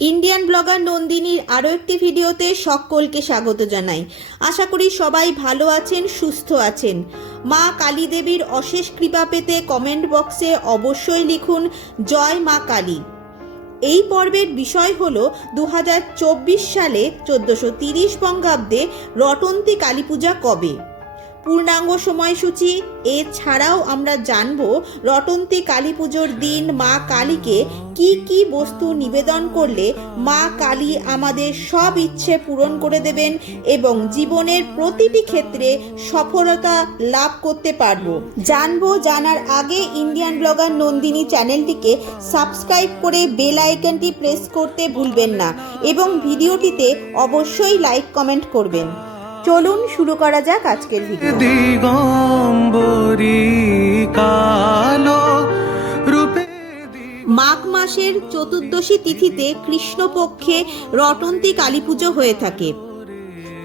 Indian blogger নন্দিনীর আরও একটি ভিডিওতে সকলকে স্বাগত জানাই। আশা করি সবাই ভালো আছেন, সুস্থ আছেন। মা কালী দেবীর অশেষ কৃপা পেতে কমেন্ট বক্সে অবশ্যই লিখুন, জয় মা কালী। এই পর্বের বিষয় হল দু হাজার চব্বিশ সালে চোদ্দোশো তিরিশ বঙ্গাব্দে রটন্তী কালী পূজা কবে? পূর্ণাঙ্গ সময়সূচি। এছাড়াও আমরা জানব রটন্তী কালী পুজোর দিন মা কালীকে কি কি বস্তু নিবেদন করলে মা কালী আমাদের সব ইচ্ছে পূরণ করে দেবেন এবং জীবনের প্রতিটি ক্ষেত্রে সফলতা লাভ করতে পারব। জানব জানার আগে ইন্ডিয়ান ব্লগার নন্দিনী চ্যানেলটিকে সাবস্ক্রাইব করে বেল আইকনটি প্রেস করতে ভুলবেন না এবং ভিডিওটিতে অবশ্যই লাইক কমেন্ট করবেন। চলুন শুরু করা যাক আজকের ভিডিও দিগম্বরী কালো মাঘ মাসের চতুর্দশী তিথিতে কৃষ্ণপক্ষে রটন্তী কালী পুজো হয়ে থাকে।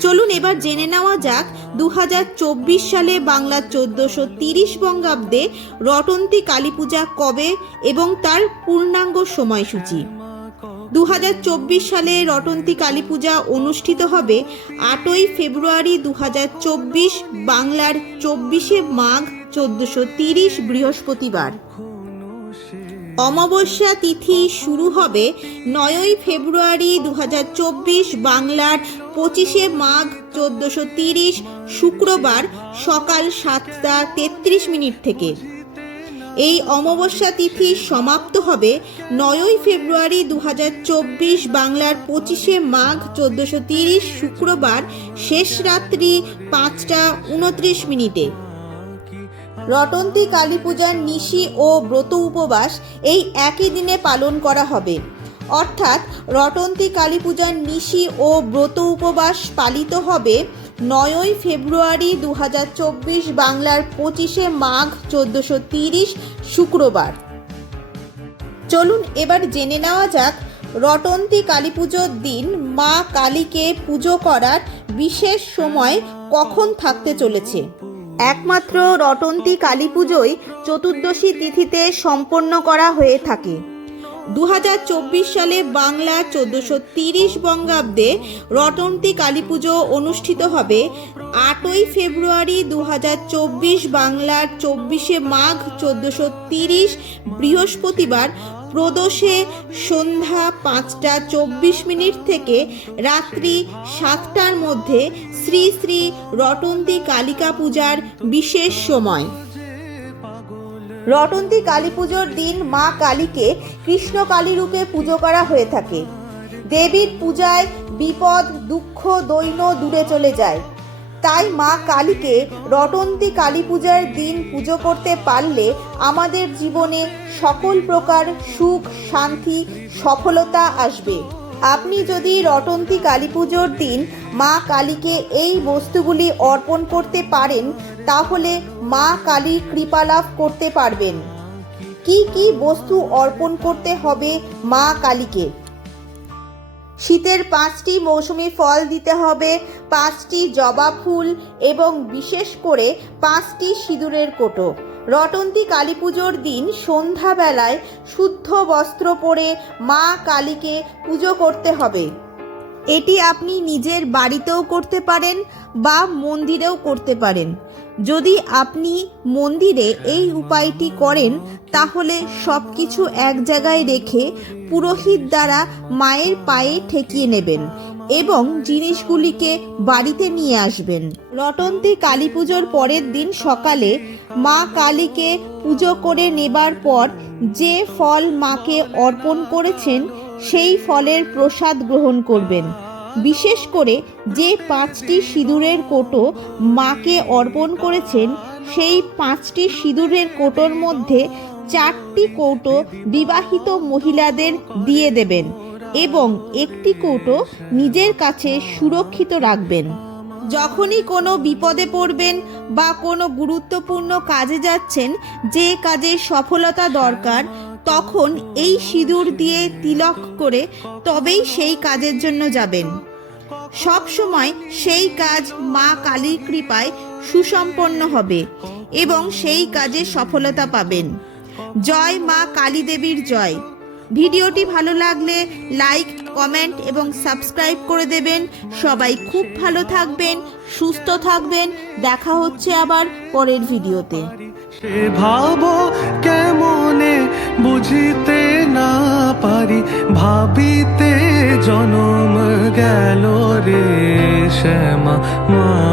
চলুন এবার জেনে নেওয়া যাক দু হাজার চব্বিশ সালে বাংলা চোদ্দশো তিরিশ বঙ্গাব্দে রটন্তী কালী পূজা কবে এবং তার পূর্ণাঙ্গ সময়সূচি। দু হাজার চব্বিশ সালে রটন্তী কালী পূজা অনুষ্ঠিত হবে আটই ফেব্রুয়ারি দু হাজার চব্বিশ, বাংলার চব্বিশে মাঘ চোদ্দশো তিরিশ বৃহস্পতিবার। অমাবস্যা তিথি শুরু হবে নয়ই ফেব্রুয়ারি দু হাজার চব্বিশ, বাংলার পঁচিশে মাঘ চোদ্দশো তিরিশ, শুক্রবার সকাল সাতটা তেত্রিশ মিনিট থেকে। এই অমাবস্যা তিথি সমাপ্ত হবে নয়ই ফেব্রুয়ারি দু হাজার চব্বিশ বাংলার পঁচিশে মাঘ চোদ্দশো শুক্রবার শেষ রাত্রি পাঁচটা উনত্রিশ মিনিটে। রটন্তী কালী পূজার নিশি ও ব্রত উপবাস এই একই দিনে পালন করা হবে। অর্থাৎ রটন্তী কালী পূজার নিশি ও ব্রত উপবাস পালিত হবে নয়ই ফেব্রুয়ারি দু হাজার চব্বিশ বাংলার পঁচিশে মাঘ চোদ্দশো শুক্রবার। চলুন এবার জেনে নেওয়া যাক রটন্তী কালী পুজোর দিন মা কালীকে পুজো করার বিশেষ সময় কখন থাকতে চলেছে। একমাত্র রটন্তী কালী পুজোই চতুর্দশী তিথিতে সম্পন্ন করা হয়ে থাকে। দু হাজার চব্বিশ সালে বাংলা চোদ্দশো তিরিশ বঙ্গাব্দে রটন্তী কালী পুজো অনুষ্ঠিত হবে। আটই ফেব্রুয়ারি দু হাজার চব্বিশ বাংলার চব্বিশে মাঘ চোদ্দশো তিরিশ, বৃহস্পতিবার প্রদোষে সন্ধ্যা পাঁচটা চব্বিশ মিনিট থেকে রাত্রি সাতটার মধ্যে শ্রী শ্রী রটন্তী কালিকা পূজার বিশেষ সময়। রটন্তী কালী পুজোর দিন মা কালীকে কৃষ্ণ কালী রূপে পুজো করা হয়ে থাকে। দেবীর পূজায় বিপদ, দুঃখ, দৈন দূরে চলে যায়। তাই মা কালীকে রটন্তী কালী পূজার দিন পুজো করতে পারলে আমাদের জীবনে সকল প্রকার সুখ, শান্তি, সফলতা আসবে। আপনি যদি রটন্তী কালী পুজোর দিন মা কালীকে এই বস্তুগুলি অর্পণ করতে পারেন তাহলে মা কালীর কৃপা লাভ করতে পারবেন। কি কি বস্তু অর্পণ করতে হবে মা কালীকে? শীতের পাঁচটি মৌসুমি ফল দিতে হবে, পাঁচটি জবা ফুল এবং বিশেষ করে পাঁচটি সিঁদুরের কোটো। রটন্তী কালী পুজোর দিন সন্ধ্যাবেলায় শুদ্ধ বস্ত্র পরে মা কালীকে পুজো করতে হবে। এটি আপনি নিজের বাড়িতেও করতে পারেন বা মন্দিরেও করতে পারেন। যদি আপনি মন্দিরে এই উপায়টি করেন, তাহলে সব কিছু এক জায়গায় রেখে পুরোহিত দ্বারা মায়ের পায়ে ঠেকিয়ে নেবেন এবং জিনিসগুলিকে বাড়িতে নিয়ে আসবেন। রটন্তী কালী পুজোর পরের দিন সকালে মা কালীকে পুজো করে নেবার পর যে ফল মাকে অর্পণ করেছেন সেই ফলের প্রসাদ গ্রহণ করবেন। বিশেষ করে যে পাঁচটি সিঁদুরের কোটো মাকে অর্পণ করেছেন, সেই পাঁচটি সিঁদুরের কোটোর মধ্যে চারটি কৌটো বিবাহিত মহিলাদের দিয়ে দেবেন এবং একটি কৌটো নিজের কাছে সুরক্ষিত রাখবেন। যখনই কোনো বিপদে পড়বেন বা কোনো গুরুত্বপূর্ণ কাজে যাচ্ছেন, যে কাজে সফলতা দরকার তখন এই সিঁদুর দিয়ে তিলক করে তবেই সেই কাজের জন্য যাবেন। সব সময় সেই কাজ মা কালীর কৃপায় সুসম্পন্ন হবে এবং সেই কাজে সফলতা পাবেন। জয় মা কালী দেবীর জয়। ভিডিওটি ভালো লাগলে লাইক, কমেন্ট এবং সাবস্ক্রাইব করে দেবেন। সবাই খুব ভালো থাকবেন, সুস্থ থাকবেন। দেখা হচ্ছে আবার পরের ভিডিওতে। ভাব কেমনে বুঝিতে না পারি ভাবিতে জনম গেল রে শ্যামা মা।